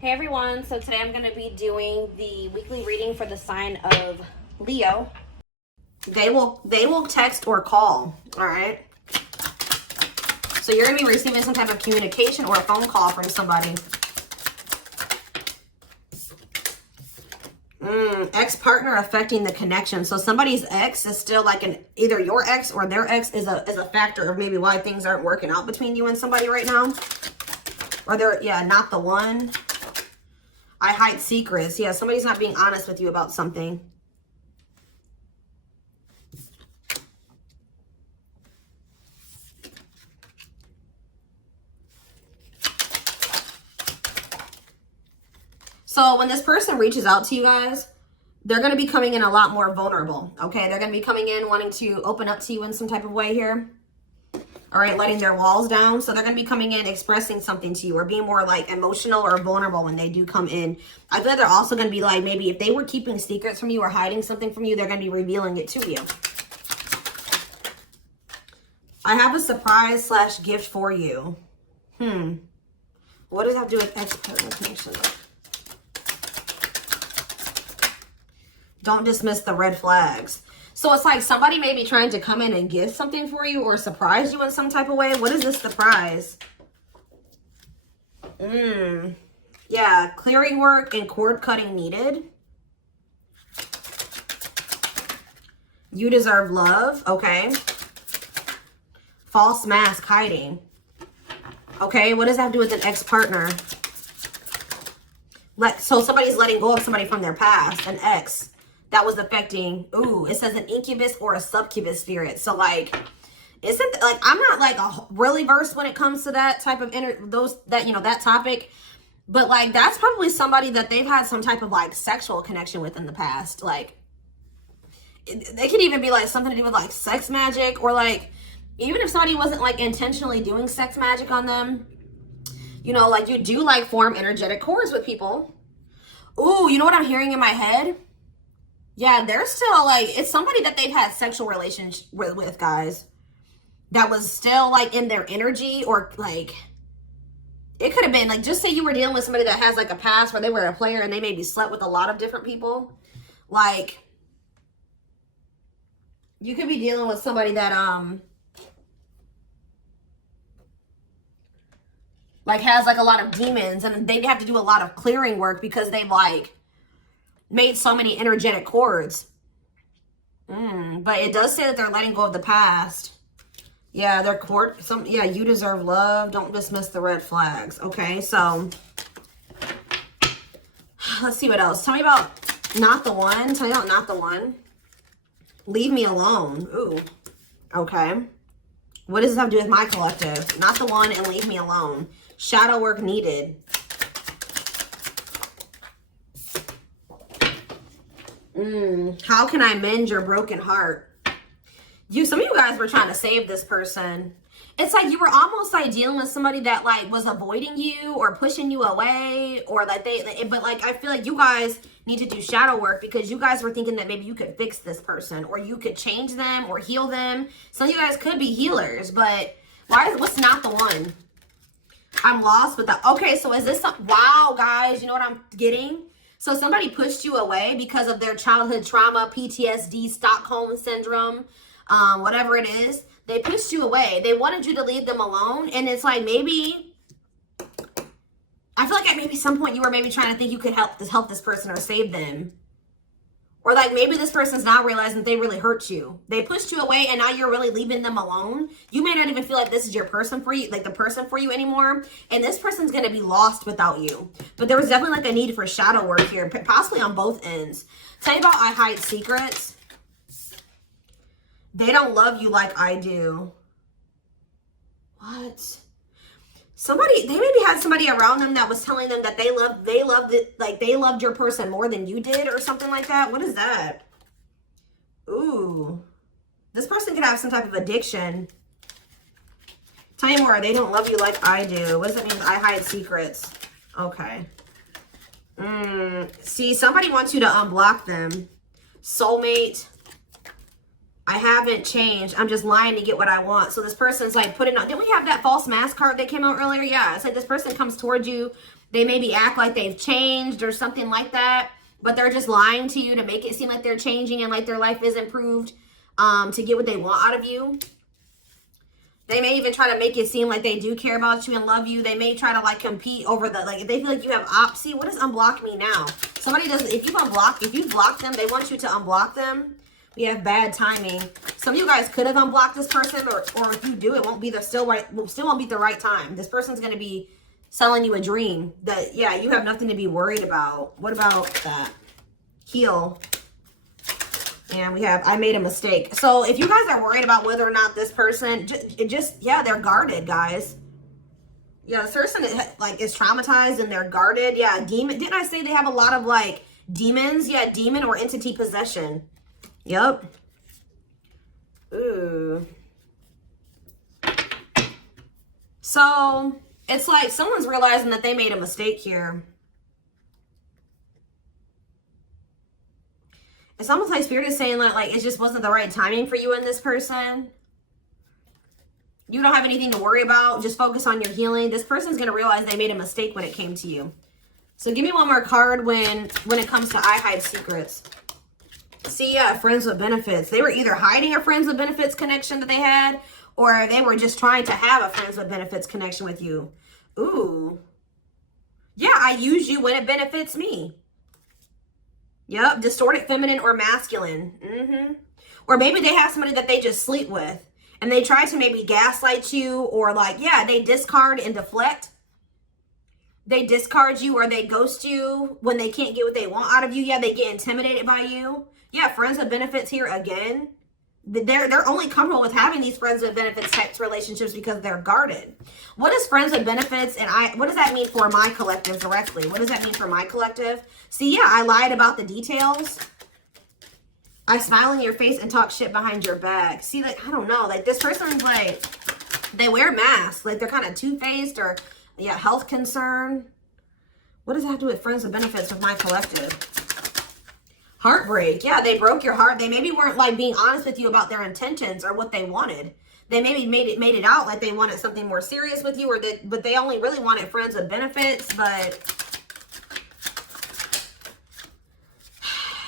Hey everyone, so today I'm going to be doing the weekly reading for the sign of Leo. They will text or call, all right? So you're going to be receiving some type of communication or a phone call from somebody. Ex-partner affecting the connection. So somebody's ex is still like either your ex or their ex is a factor of maybe why things aren't working out between you and somebody right now. Or they're, yeah, not the one. I hide secrets. Yeah, somebody's not being honest with you about something. So when this person reaches out to you guys, they're going to be coming in a lot more vulnerable, okay? They're going to be coming in wanting to open up to you in some type of way here. All right, letting their walls down. So they're going to be coming in expressing something to you or being more like emotional or vulnerable when they do come in. I feel like they're also going to be like, maybe if they were keeping secrets from you or hiding something from you, they're going to be revealing it to you. I have a surprise / gift for you. What does that have to do with ex-partner connection? Don't dismiss the red flags. So it's like somebody may be trying to come in and give something for you or surprise you in some type of way. What is this surprise? Yeah, clearing work and cord cutting needed. You deserve love. Okay. False mask hiding. Okay, what does that have to do with an ex-partner? So somebody's letting go of somebody from their past, an ex. That was affecting, it says an incubus or a succubus spirit. So like, isn't like, I'm not like really versed when it comes to that type of that topic, but like, that's probably somebody that they've had some type of like sexual connection with in the past. Like, they could even be like something to do with like sex magic, or like, even if somebody wasn't like intentionally doing sex magic on them, like you do like form energetic cords with people. Ooh, you know what I'm hearing in my head? Yeah, they're still like, it's somebody that they've had sexual relations with, guys. That was still like in their energy, or like, it could have been like, just say you were dealing with somebody that has like a past where they were a player and they maybe slept with a lot of different people. Like, you could be dealing with somebody that, like has like a lot of demons, and they have to do a lot of clearing work because they've like made so many energetic cords. But it does say that they're letting go of the past. Yeah, their you deserve love. Don't dismiss the red flags. Okay, so let's see what else. Tell me about not the one. Tell me about not the one. Leave me alone. Ooh, okay. What does this have to do with my collective? Not the one and leave me alone. Shadow work needed. How can I mend your broken heart? Some of you guys were trying to save this person. It's like you were almost like dealing with somebody that like was avoiding you or pushing you away, or like but like I feel like you guys need to do shadow work because you guys were thinking that maybe you could fix this person or you could change them or heal them. Some of you guys could be healers, but what's not the one? I'm lost with that. Okay, so is this wow, guys, you know what I'm getting? So somebody pushed you away because of their childhood trauma, PTSD, Stockholm syndrome, whatever it is. They pushed you away. They wanted you to leave them alone. And it's like, maybe, I feel like at maybe some point you were maybe trying to think you could help this person or save them. Or like maybe this person's now realizing that they really hurt you. They pushed you away and now you're really leaving them alone. You may not even feel like this is your person for you, like the person for you anymore. And this person's going to be lost without you. But there was definitely like a need for shadow work here, possibly on both ends. Tell you about I hide secrets. They don't love you like I do. What? They maybe had somebody around them that was telling them that they loved your person more than you did or something like that. What is that? Ooh. This person could have some type of addiction. Tell me more. They don't love you like I do. What does that mean? I hide secrets. Okay. See, somebody wants you to unblock them. Soulmate. I haven't changed. I'm just lying to get what I want. So this person's like putting on, didn't we have that false mask card that came out earlier? Yeah, it's like this person comes towards you. They maybe act like they've changed or something like that, but they're just lying to you to make it seem like they're changing and like their life is improved, to get what they want out of you. They may even try to make it seem like they do care about you and love you. They may try to like compete over the, like if they feel like you have opposite. What does unblock me now? Somebody does, if you block them, they want you to unblock them. We have bad timing. Some of you guys could have unblocked this person, or if you do, it won't be the still won't be the right time. This person's gonna be selling you a dream that, yeah, you have nothing to be worried about. What about that? Heal. And we have, I made a mistake. So if you guys are worried about whether or not this person, yeah, they're guarded, guys. Yeah, this person is traumatized and they're guarded. Yeah, demon. Didn't I say they have a lot of like demons? Yeah, demon or entity possession. Yep. Ooh. So it's like someone's realizing that they made a mistake here. It's almost like Spirit is saying like it just wasn't the right timing for you and this person. You don't have anything to worry about. Just focus on your healing. This person's going to realize they made a mistake when it came to you. So give me one more card when it comes to I hide secrets. See, yeah, friends with benefits. They were either hiding a friends with benefits connection that they had, or they were just trying to have a friends with benefits connection with you. Ooh. Yeah, I use you when it benefits me. Yep, distorted feminine or masculine. Or maybe they have somebody that they just sleep with. And they try to maybe gaslight you, or like, yeah, they discard and deflect. They discard you or they ghost you when they can't get what they want out of you. Yeah, they get intimidated by you. Yeah, friends with benefits here again. They're only comfortable with having these friends with benefits types relationships because they're guarded. What is friends with benefits? And what does that mean for my collective directly? What does that mean for my collective? See, yeah, I lied about the details. I smile in your face and talk shit behind your back. See, like, I don't know. Like, this person's like, they wear masks. Like, they're kind of two-faced, or, yeah, health concern. What does that have to do with friends with benefits with my collective? Heartbreak. Yeah, they broke your heart. They maybe weren't, like, being honest with you about their intentions or what they wanted. They maybe made it out like they wanted something more serious with you, but they only really wanted friends with benefits, but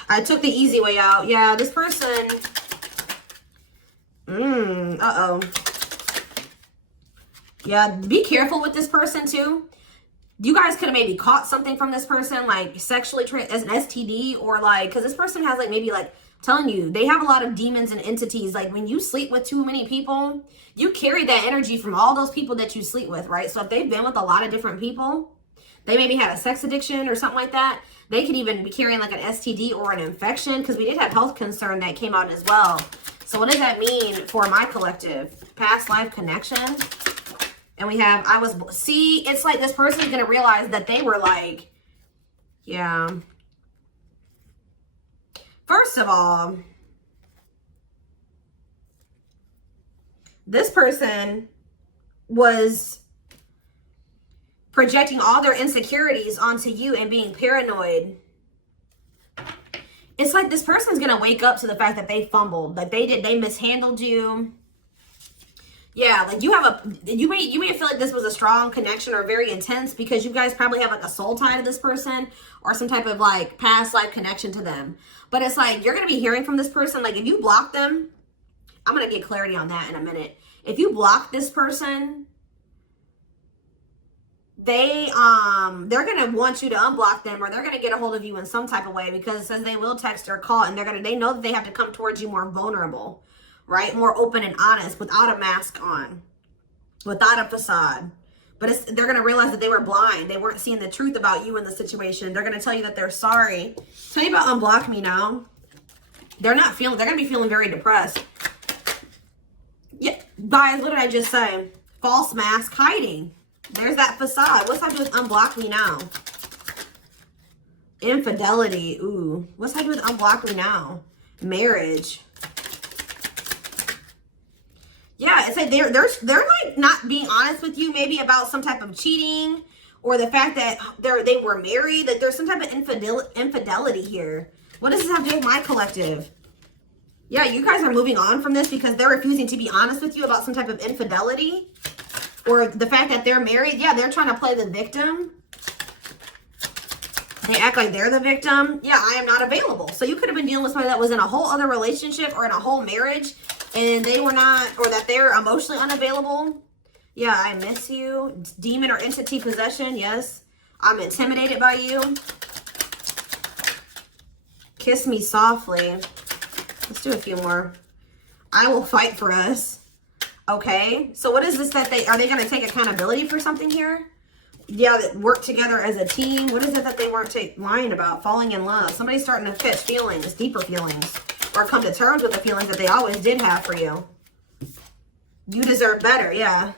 I took the easy way out. Yeah, this person, uh-oh. Yeah, be careful with this person too. You guys could have maybe caught something from this person, like sexually as an STD, or like, because this person has like maybe like telling you they have a lot of demons and entities. Like when you sleep with too many people, you carry that energy from all those people that you sleep with, right? So if they've been with a lot of different people, they maybe had a sex addiction or something like that. They could even be carrying like an STD or an infection, because we did have health concern that came out as well. So what does that mean for my collective? Past life connection. And we have, see, it's like this person's going to realize that they were like, yeah. First of all, this person was projecting all their insecurities onto you and being paranoid. It's like this person's going to wake up to the fact that they fumbled, like they mishandled you. Yeah, like you may feel like this was a strong connection or very intense because you guys probably have like a soul tie to this person or some type of like past life connection to them. But it's like you're going to be hearing from this person. Like if you block them, I'm going to get clarity on that in a minute. If you block this person, they're going to want you to unblock them, or they're going to get a hold of you in some type of way, because it says they will text or call, and they know that they have to come towards you more vulnerable. Right? More open and honest, without a mask on, without a facade. But they're going to realize that they were blind. They weren't seeing the truth about you in the situation. They're going to tell you that they're sorry. Tell you about unblock me now. They're going to be feeling very depressed. Yeah, guys, what did I just say? False mask hiding. There's that facade. What's that do with unblock me now? Infidelity. Ooh. What's that do with unblock me now? Marriage. Yeah, it's like they're like not being honest with you, maybe about some type of cheating, or the fact that they were married. Like there's some type of infidelity here. What does this have to do with my collective? Yeah, you guys are moving on from this because they're refusing to be honest with you about some type of infidelity or the fact that they're married. Yeah, they're trying to play the victim. They act like they're the victim. Yeah, I am not available. So you could have been dealing with somebody that was in a whole other relationship or in a whole marriage and they were not, or that they're emotionally unavailable. Yeah, I miss you. Demon or entity possession. Yes, I'm intimidated by you. Kiss me softly. Let's do a few more. I will fight for us. Okay. So what is this that are they going to take accountability for something here? Yeah, that work together as a team. What is it that they weren't lying about? Falling in love. Somebody's starting to catch feelings, deeper feelings, or come to terms with the feelings that they always did have for you. You deserve better. Yeah.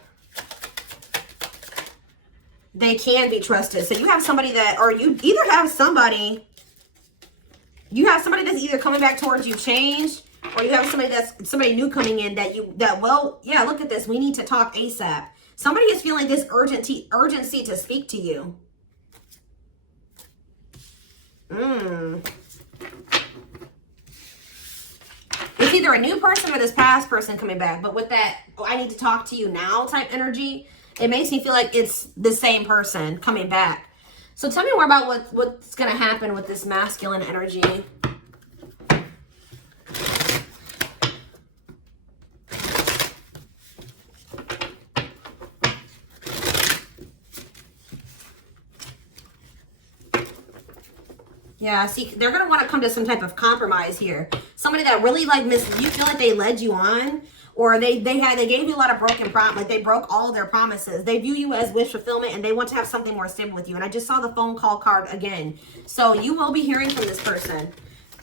They can be trusted. So you have somebody that, or you either have somebody, that's either coming back towards you changed, or you have somebody new coming in well, yeah, look at this. We need to talk ASAP. Somebody is feeling this urgency to speak to you. It's either a new person or this past person coming back. But with that, oh, I need to talk to you now type energy, it makes me feel like it's the same person coming back. So tell me more about what's going to happen with this masculine energy. Yeah, see, they're going to want to come to some type of compromise here. Somebody that really you feel like they led you on, or they gave you a lot of broken promises, like they broke all of their promises. They view you as wish fulfillment and they want to have something more stable with you. And I just saw the phone call card again. So you will be hearing from this person.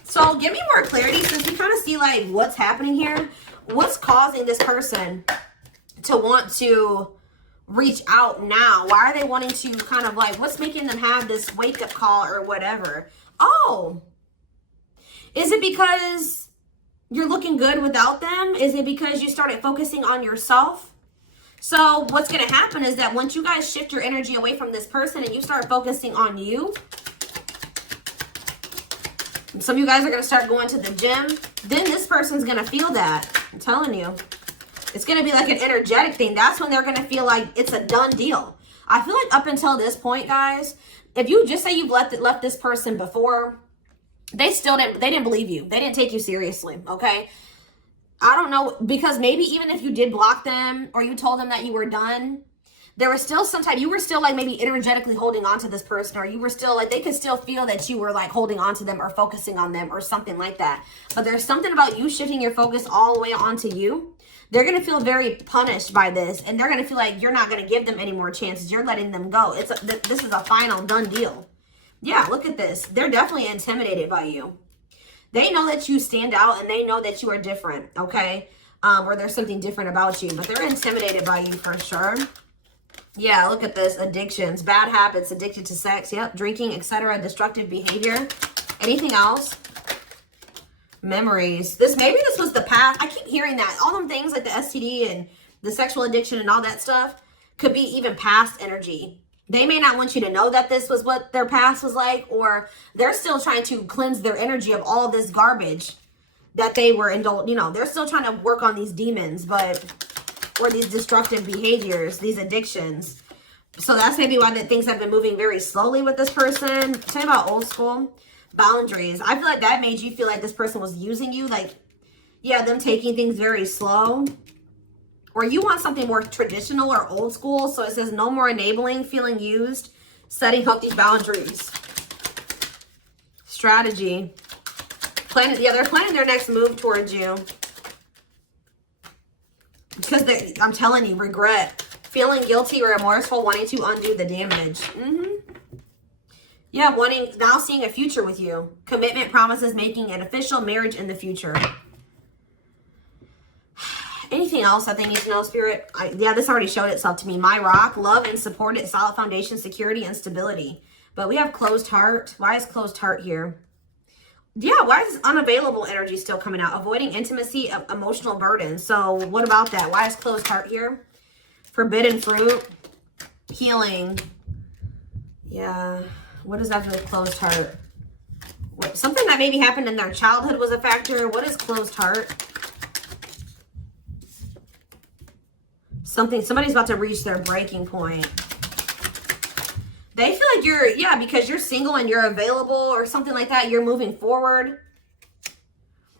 So give me more clarity since we kind of see like what's happening here. What's causing this person to want to reach out now? Why are they wanting to kind of like, what's making them have this wake up call or whatever? Oh, is it because you're looking good without them? Is it because you started focusing on yourself? So what's going to happen is that once you guys shift your energy away from this person and you start focusing on you, and some of you guys are going to start going to the gym, then this person's going to feel that. I'm telling you. It's going to be like an energetic thing. That's when they're going to feel like it's a done deal. I feel like up until this point, guys, if you just say you've left this person before, they didn't believe you. They didn't take you seriously, okay? I don't know, because maybe even if you did block them or you told them that you were done, there was still you were still like maybe energetically holding on to this person, or you were still like, they could still feel that you were like holding on to them or focusing on them or something like that. But there's something about you shifting your focus all the way onto you. They're going to feel very punished by this, and they're going to feel like you're not going to give them any more chances. You're letting them go. This is a final done deal. Yeah, look at this. They're definitely intimidated by you. They know that you stand out, and they know that you are different, okay? Or there's something different about you, but they're intimidated by you for sure. Yeah, look at this. Addictions, bad habits, addicted to sex, yep, drinking, etc., destructive behavior. Anything else? Memories. Maybe this was the past. I keep hearing that. All them things like the STD and the sexual addiction and all that stuff could be even past energy. They may not want you to know that this was what their past was like, or they're still trying to cleanse their energy of all this garbage that they were indulged. You know, they're still trying to work on these demons, or these destructive behaviors, these addictions. So that's maybe why things have been moving very slowly with this person. Tell me about old school. Boundaries. I feel like that made you feel like this person was using you. Like, yeah, them taking things very slow. Or you want something more traditional or old school. So it says no more enabling, feeling used, setting healthy boundaries. Strategy. They're planning their next move towards you. Because I'm telling you, regret. Feeling guilty or remorseful, wanting to undo the damage. Yeah, now seeing a future with you. Commitment, promises, making an official marriage in the future. Anything else that they need to know, Spirit? Yeah, this already showed itself to me. My rock, love and support it, solid foundation, security, and stability. But we have closed heart. Why is closed heart here? Yeah, why is this unavailable energy still coming out? Avoiding intimacy, emotional burden. So what about that? Why is closed heart here? Forbidden fruit, healing. Yeah. What does that do with closed heart? Something that maybe happened in their childhood was a factor. What is closed heart? Somebody's about to reach their breaking point. They feel like you're, yeah, because you're single and you're available or something like that. You're moving forward.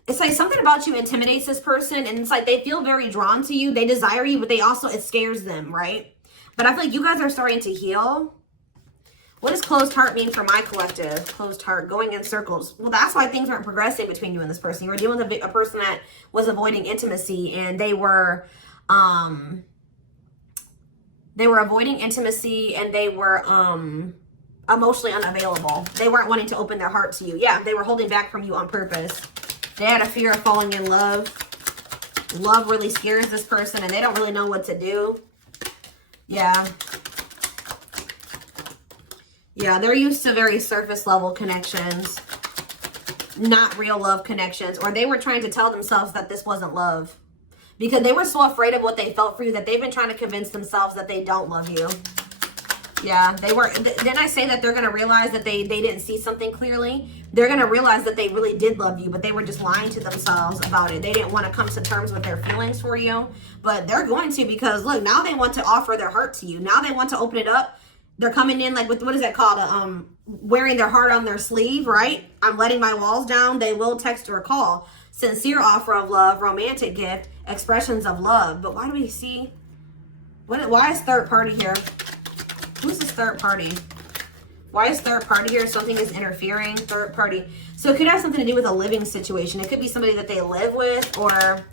It's like something about you intimidates this person. And it's like they feel very drawn to you. They desire you, but they also, it scares them, right? But I feel like you guys are starting to heal. What does closed heart mean for my collective? Closed heart, going in circles. Well, that's why things aren't progressing between you and this person. You were dealing with a person that was avoiding intimacy, and they were avoiding intimacy, and they were emotionally unavailable. They weren't wanting to open their heart to you. Yeah, they were holding back from you on purpose. They had a fear of falling in love. Love really scares this person, and they don't really know what to do. Yeah. Yeah, they're used to very surface level connections, not real love connections, or they were trying to tell themselves that this wasn't love because they were so afraid of what they felt for you that they've been trying to convince themselves that they don't love you. Yeah, they were. Didn't I say that they're going to realize that they didn't see something clearly? They're going to realize that they really did love you, but they were just lying to themselves about it. They didn't want to come to terms with their feelings for you, but they're going to, because look, now they want to offer their heart to you. Now they want to open it up. They're coming in like with, what is that called? Wearing their heart on their sleeve, right? I'm letting my walls down. They will text or call. Sincere offer of love, romantic gift, expressions of love. But why do we see? Why is third party here? Who's this third party? Why is third party here? Something is interfering. Third party. So it could have something to do with a living situation. It could be somebody that they live with, or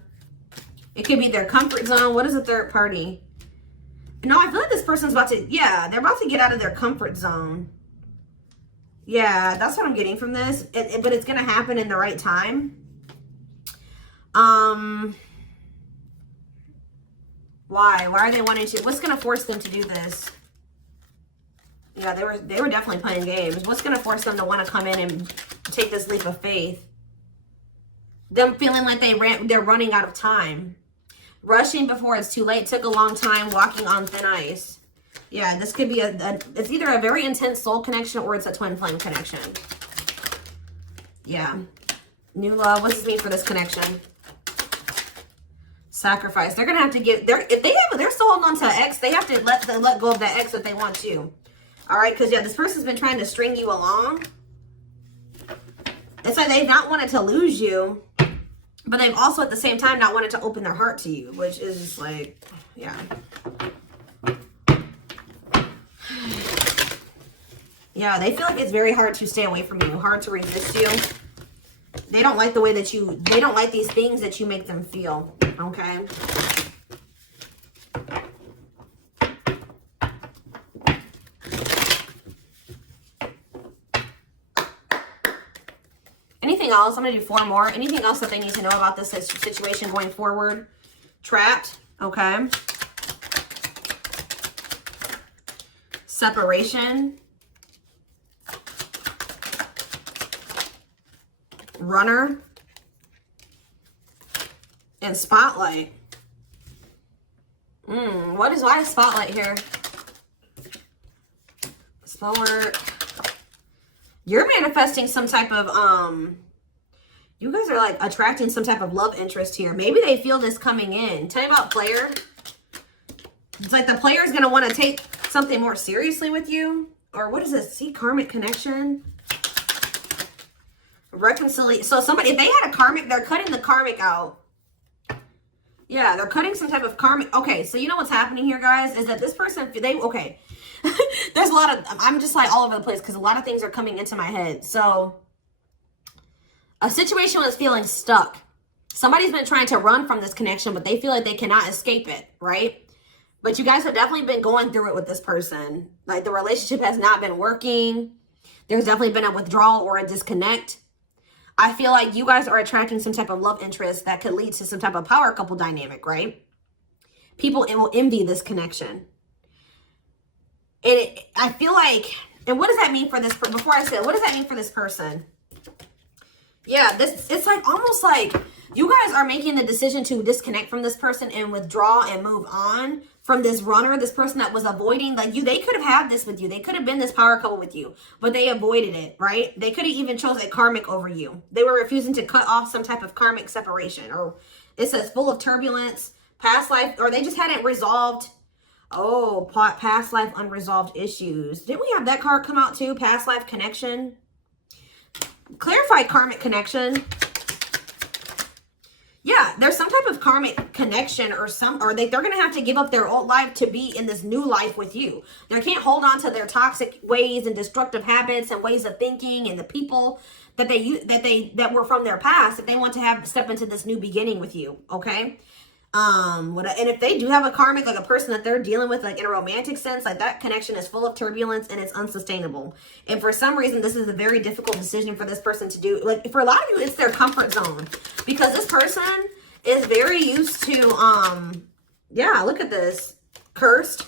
it could be their comfort zone. What is a third party? No, I feel like this person's about to, yeah, they're about to get out of their comfort zone. Yeah, that's what I'm getting from this. But it's going to happen in the right time. Why? Why are they wanting to? What's going to force them to do this? Yeah, they were definitely playing games. What's going to force them to want to come in and take this leap of faith? Them feeling like they're running out of time. Rushing before it's too late, took a long time, walking on thin ice. Yeah, this could be it's either a very intense soul connection or it's a twin flame connection. Yeah. New love. What does this mean for this connection? Sacrifice. They're gonna have to give, if they're still holding on to an ex, they have to let go of that ex if they want to. All right, because yeah, this person's been trying to string you along. It's like they've not wanted to lose you, but they've also at the same time not wanted to open their heart to you, which is just like, yeah. Yeah, they feel like it's very hard to stay away from you, hard to resist you. They don't like the way that they don't like these things that you make them feel, okay? Anything else? I'm going to do 4 more. Anything else that they need to know about this situation going forward? Trapped. Okay. Separation. Runner. And spotlight. Why is spotlight here? Slow work. You're manifesting some type of, you guys are like attracting some type of love interest here. Maybe they feel this coming in. Tell me about player. It's like the player is going to want to take something more seriously with you. Or what is this? See, karmic connection. Reconciliation. So somebody, if they had a karmic, they're cutting the karmic out. Yeah, they're cutting some type of karmic. Okay, so you know what's happening here, guys, is that this person, okay. There's a lot of, I'm just like all over the place because a lot of things are coming into my head. So a situation was feeling stuck. Somebody's been trying to run from this connection, but they feel like they cannot escape it, right? But you guys have definitely been going through it with this person. Like the relationship has not been working. There's definitely been a withdrawal or a disconnect. I feel like you guys are attracting some type of love interest that could lead to some type of power couple dynamic, right? People will envy this connection. And I feel like, and what does that mean for this, before I say, what does that mean for this person? Yeah, it's like almost like you guys are making the decision to disconnect from this person and withdraw and move on from this runner, this person that was avoiding, like you, they could have had this with you. They could have been this power couple with you, but they avoided it, right? They could have even chose a karmic over you. They were refusing to cut off some type of karmic separation, or it says full of turbulence, past life, or they just hadn't resolved. Oh, past life unresolved issues. Didn't we have that card come out too? Past life connection. Clarify karmic connection. Yeah, there's some type of karmic connection or they're going to have to give up their old life to be in this new life with you. They can't hold on to their toxic ways and destructive habits and ways of thinking and the people that that were from their past, if they want to step into this new beginning with you, okay? And if they do have a karmic, like a person that they're dealing with, like in a romantic sense, like that connection is full of turbulence and it's unsustainable. And for some reason, this is a very difficult decision for this person to do. Like for a lot of you, it's their comfort zone, because this person is very used to, yeah, look at this, cursed.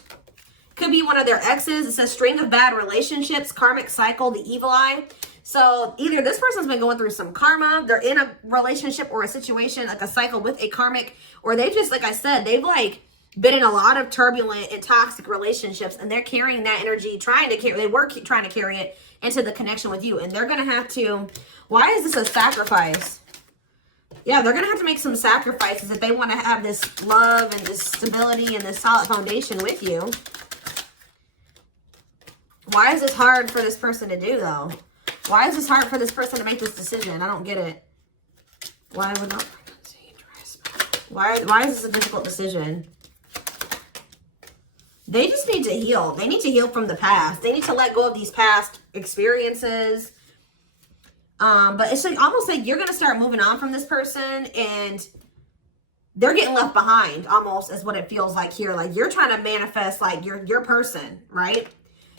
Could be one of their exes. It says string of bad relationships, karmic cycle, the evil eye. So either this person's been going through some karma, they're in a relationship or a situation, like a cycle with a karmic, or they just, like I said, they've like been in a lot of turbulent and toxic relationships, and they're carrying that energy, trying to carry it into the connection with you. And they're going to have to, why is this a sacrifice? Yeah, they're going to have to make some sacrifices if they want to have this love and this stability and this solid foundation with you. Why is this hard for this person to do though? Why is this hard for this person to make this decision? I don't get it. Why would not frequency dress? Why is this a difficult decision? They just need to heal. They need to heal from the past. They need to let go of these past experiences. But it's like almost like you're gonna start moving on from this person, and they're getting left behind, almost is what it feels like here. Like you're trying to manifest like your person, right?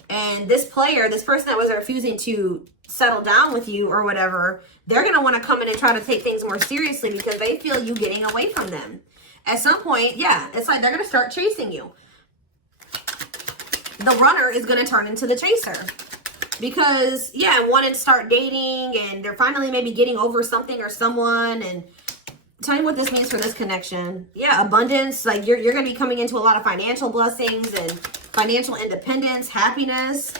And this player, this person that was refusing to settle down with you or whatever, they're going to want to come in and try to take things more seriously because they feel you getting away from them. At some point, yeah, it's like they're going to start chasing you. The runner is going to turn into the chaser because, yeah, wanting to start dating, and they're finally maybe getting over something or someone. And tell me what this means for this connection. Yeah, abundance. Like you're going to be coming into a lot of financial blessings and financial independence, happiness.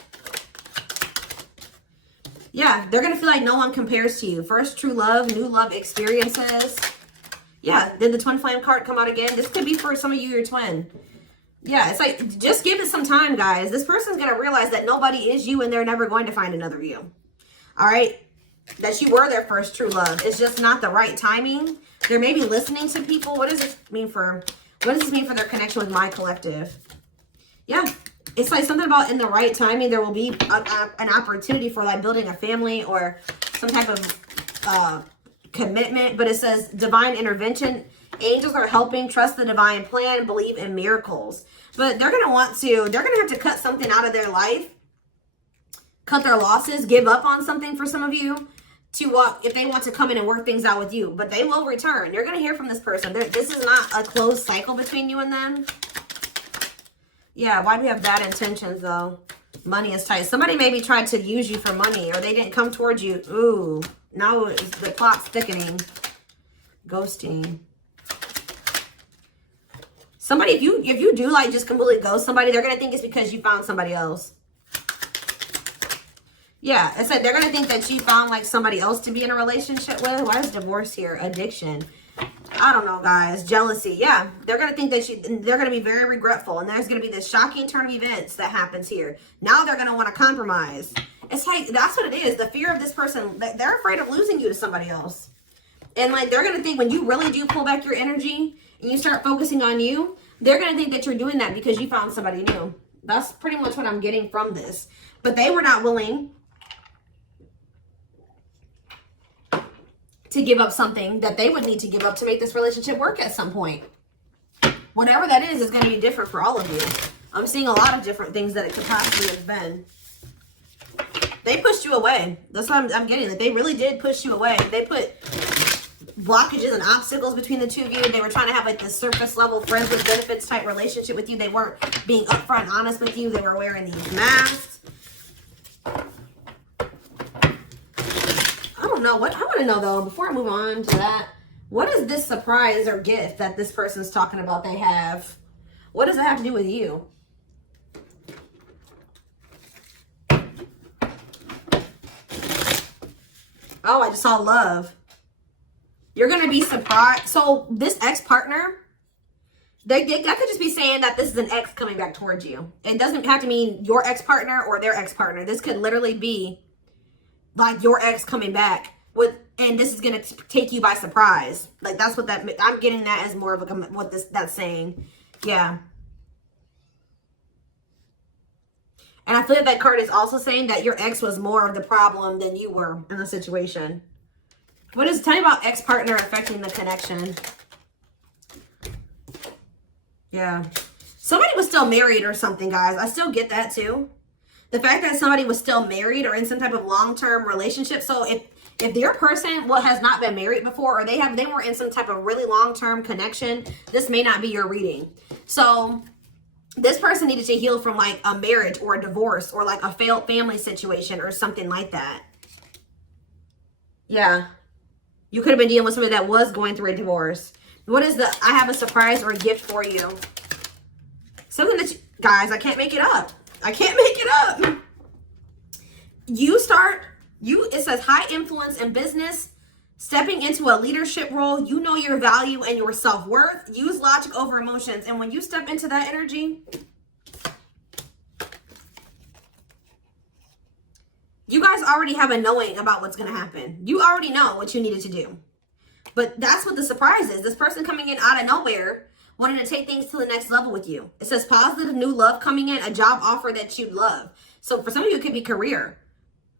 Yeah, they're going to feel like no one compares to you. First true love, new love experiences. Yeah, did the twin flame card come out again? This could be for some of you, your twin. Yeah, it's like, just give it some time, guys. This person's going to realize that nobody is you and they're never going to find another you. All right? That you were their first true love. It's just not the right timing. They're maybe listening to people. What does this mean for their connection with my collective? Yeah, it's like something about in the right timing, there will be an opportunity for like building a family or some type of commitment. But it says divine intervention. Angels are helping, trust the divine plan, believe in miracles. But they're going to have to cut something out of their life, cut their losses, give up on something for some of you if they want to come in and work things out with you. But they will return. You're going to hear from this person. This is not a closed cycle between you and them. Yeah, why do we have bad intentions though? Money is tight. Somebody maybe tried to use you for money, or they didn't come towards you. Ooh, now the plot's thickening. Ghosting. Somebody, if you do like just completely ghost somebody, they're going to think it's because you found somebody else. Yeah, it's like they're going to think that you found like somebody else to be in a relationship with. Why is divorce here? Addiction. I don't know, guys. Jealousy. Yeah, they're going to think that they're going to be very regretful. And there's going to be this shocking turn of events that happens here. Now they're going to want to compromise. It's like, that's what it is. The fear of this person, they're afraid of losing you to somebody else. And like, they're going to think when you really do pull back your energy and you start focusing on you, they're going to think that you're doing that because you found somebody new. That's pretty much what I'm getting from this. But they were not willing to give up something that they would need to give up to make this relationship work at some point. Whatever that is going to be different for all of you. I'm seeing a lot of different things that it could possibly have been. They pushed you away. That's what I'm getting. That they really did push you away. They put blockages and obstacles between the two of you. They were trying to have like this surface level friends with benefits type relationship with you. They weren't being upfront and honest with you. They were wearing these masks. Know what I want to know though, before I move on to that, what is this surprise or gift that this person's talking about they have? What does that have to do with you? Oh, I just saw love. You're going to be surprised. So this ex-partner, that could just be saying that this is an ex coming back towards you. It doesn't have to mean your ex-partner or their ex-partner. This could literally be like your ex coming back with, and this is going to take you by surprise. Like that's what that, I'm getting that as more of a, what that's saying. Yeah. And I feel like that card is also saying that your ex was more of the problem than you were in the situation. What is, tell me about ex-partner affecting the connection. Yeah. Somebody was still married or something, guys. I still get that too. The fact that somebody was still married or in some type of long-term relationship. So if their person has not been married before, or they were in some type of really long-term connection, this may not be your reading. So this person needed to heal from like a marriage or a divorce or like a failed family situation or something like that. Yeah. You could have been dealing with somebody that was going through a divorce. What is the, I have a surprise or a gift for you. Something that, guys, I can't make it up. I can't make it up. It says high influence in business, stepping into a leadership role. You know your value and your self-worth. Use logic over emotions. And when you step into that energy, you guys already have a knowing about what's going to happen. You already know what you needed to do. But that's what the surprise is. This person coming in out of nowhere, wanting to take things to the next level with you. It says positive new love coming in, a job offer that you love. So for some of you, it could be career.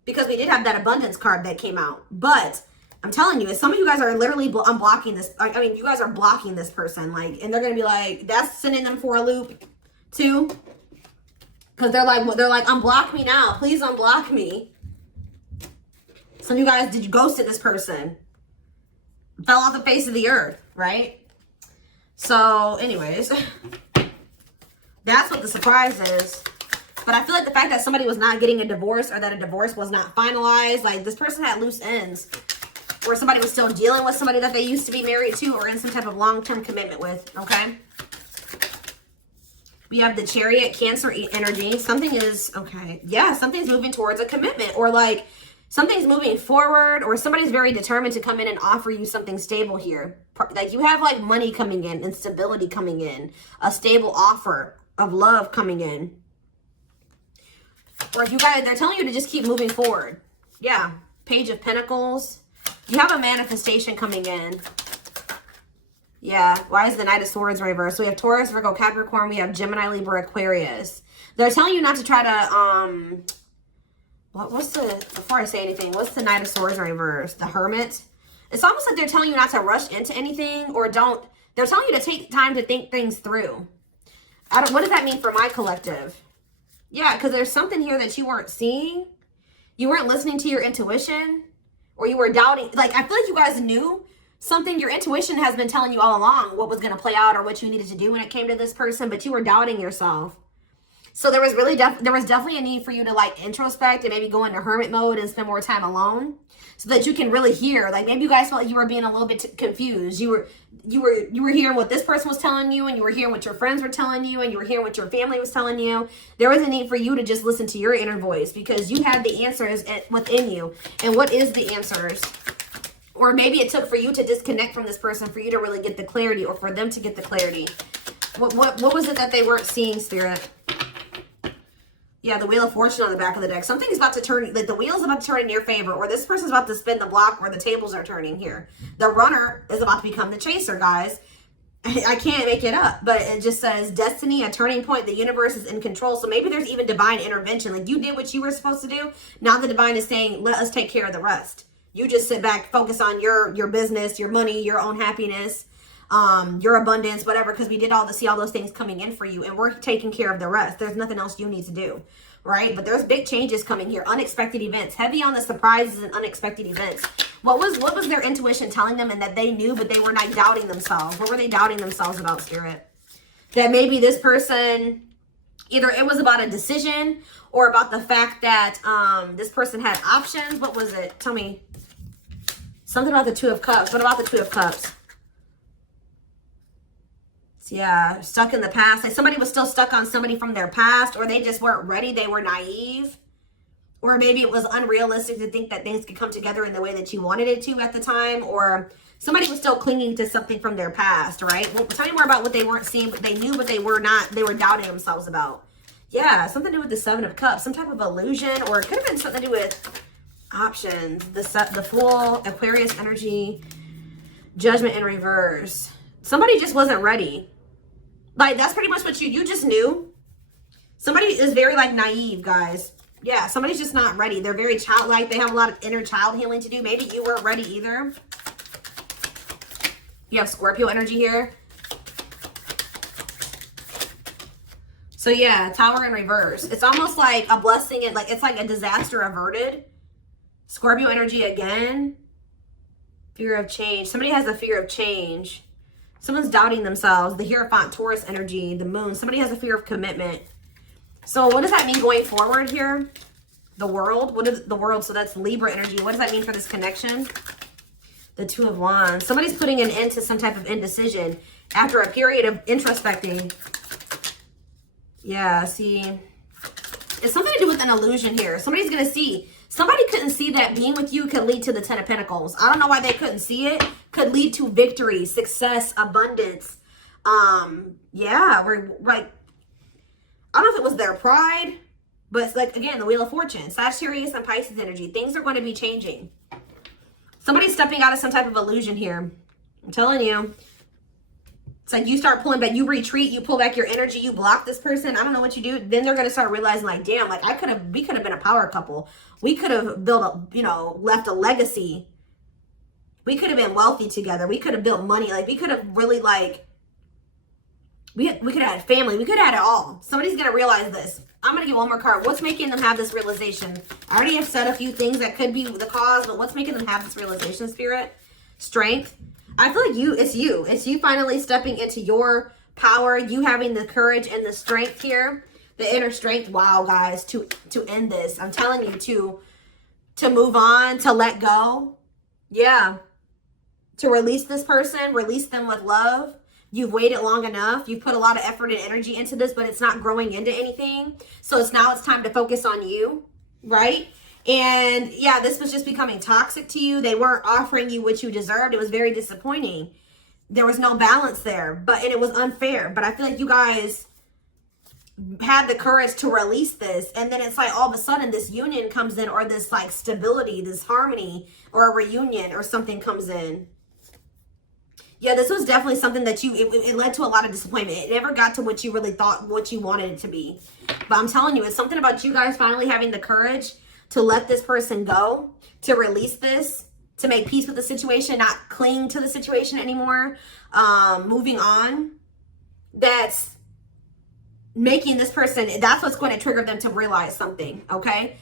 Because we did have that abundance card that came out. But I'm telling you, some of you guys are literally unblocking this. I mean, you guys are blocking this person. Like, and they're going to be like, that's sending them for a loop too. Because they're like, unblock me now. Please unblock me. Some of you guys, did you ghosted this person? Fell off the face of the earth, right? So, anyways, that's what the surprise is. But I feel like the fact that somebody was not getting a divorce or that a divorce was not finalized, like this person had loose ends. Or somebody was still dealing with somebody that they used to be married to or in some type of long-term commitment with, okay? We have the Chariot, Cancer energy. Something is, okay, yeah, something's moving towards a commitment or like something's moving forward or somebody's very determined to come in and offer you something stable here. Like you have like money coming in and stability coming in, a stable offer of love coming in. Or if you guys, they're telling you to just keep moving forward. Yeah, Page of Pentacles. You have a manifestation coming in. Yeah, why is the Knight of Swords reversed? So we have Taurus, Virgo, Capricorn. We have Gemini, Libra, Aquarius. They're telling you not to try to, before I say anything, what's the Knight of Swords reversed? The Hermit. It's almost like they're telling you not to rush into anything or they're telling you to take time to think things through. What does that mean for my collective? Yeah, because there's something here that you weren't seeing. You weren't listening to your intuition. Or you were doubting. Like, I feel like you guys knew something. Your intuition has been telling you all along what was going to play out or what you needed to do when it came to this person. But you were doubting yourself. So there was really there was definitely a need for you to like introspect and maybe go into hermit mode and spend more time alone. So that you can really hear. Like maybe you guys felt like you were being a little bit confused. You were hearing what this person was telling you, and you were hearing what your friends were telling you, and you were hearing what your family was telling you. There was a need for you to just listen to your inner voice because you had the answers within you. And what is the answers? Or maybe it took for you to disconnect from this person for you to really get the clarity, or for them to get the clarity. What was it that they weren't seeing, Spirit? Yeah, the Wheel of Fortune on the back of the deck. Something's about to turn, like the wheel's about to turn in your favor, or this person's about to spin the block where the tables are turning here. The runner is about to become the chaser, guys. I can't make it up, but it just says destiny, a turning point. The universe is in control. So maybe there's even divine intervention. Like you did what you were supposed to do. Now the divine is saying, let us take care of the rest. You just sit back, focus on your business, your money, your own happiness, your abundance, whatever, because we did see all those things coming in for you, and we're taking care of the rest. There's nothing else you need to do, right? But there's big changes coming here, unexpected events, heavy on the surprises and unexpected events. What was their intuition telling them, and that they knew, but they were not doubting themselves? What were they doubting themselves about, Spirit? That maybe this person, either it was about a decision or about the fact that this person had options. What was it? Tell me. Something about the Two of Cups. What about the Two of Cups? Yeah, stuck in the past. Like somebody was still stuck on somebody from their past, or they just weren't ready. They were naive. Or maybe it was unrealistic to think that things could come together in the way that you wanted it to at the time. Or somebody was still clinging to something from their past, right? Well, tell me more about what they weren't seeing, but they knew, but they were not. They were doubting themselves about. Yeah, something to do with the Seven of Cups. Some type of illusion, or it could have been something to do with options. The Fool, Aquarius energy, Judgment in reverse. Somebody just wasn't ready. Like, that's pretty much what you just knew. Somebody is very, like, naive, guys. Yeah, somebody's just not ready. They're very childlike. They have a lot of inner child healing to do. Maybe you weren't ready either. You have Scorpio energy here. So, yeah, Tower in reverse. It's almost like a blessing. It's like a disaster averted. Scorpio energy again. Fear of change. Somebody has a fear of change. Someone's doubting themselves. The Hierophant, Taurus energy, the moon. Somebody has a fear of commitment. So what does that mean going forward here? The world. What is the world? So that's Libra energy. What does that mean for this connection? The Two of Wands. Somebody's putting an end to some type of indecision after a period of introspecting. Yeah, see. It's something to do with an illusion here. Somebody's going to see. Somebody couldn't see that being with you could lead to the Ten of Pentacles. I don't know why they couldn't see it. Could lead to victory, success, abundance. Yeah, we're like, I don't know if it was their pride, but it's like, again, the Wheel of Fortune. Sagittarius and Pisces energy. Things are going to be changing. Somebody's stepping out of some type of illusion here. I'm telling you. It's like you start pulling back. You retreat. You pull back your energy. You block this person. I don't know what you do. Then they're going to start realizing, like, damn, like, we could have been a power couple. We could have built left a legacy. We could have been wealthy together. We could have built money. Like, we could have really, like, we could have had family. We could have had it all. Somebody's going to realize this. I'm going to get one more card. What's making them have this realization? I already have said a few things that could be the cause, but what's making them have this realization, Spirit? Strength. I feel like it's you. It's you finally stepping into your power. You having the courage and the strength here. The inner strength. Wow, guys, to end this. I'm telling you, to move on, to let go. Yeah. To release this person, release them with love. You've waited long enough. You've put a lot of effort and energy into this, but it's not growing into anything. So it's time to focus on you, right? And yeah, this was just becoming toxic to you. They weren't offering you what you deserved. It was very disappointing. There was no balance there, and it was unfair. But I feel like you guys had the courage to release this. And then it's like all of a sudden this union comes in, or this like stability, this harmony, or a reunion or something comes in. Yeah, this was definitely something that it led to a lot of disappointment. It never got to what you really thought, what you wanted it to be. But I'm telling you, it's something about you guys finally having the courage to let this person go, to release this, to make peace with the situation, not cling to the situation anymore, moving on. That's making this person, that's what's going to trigger them to realize something, okay?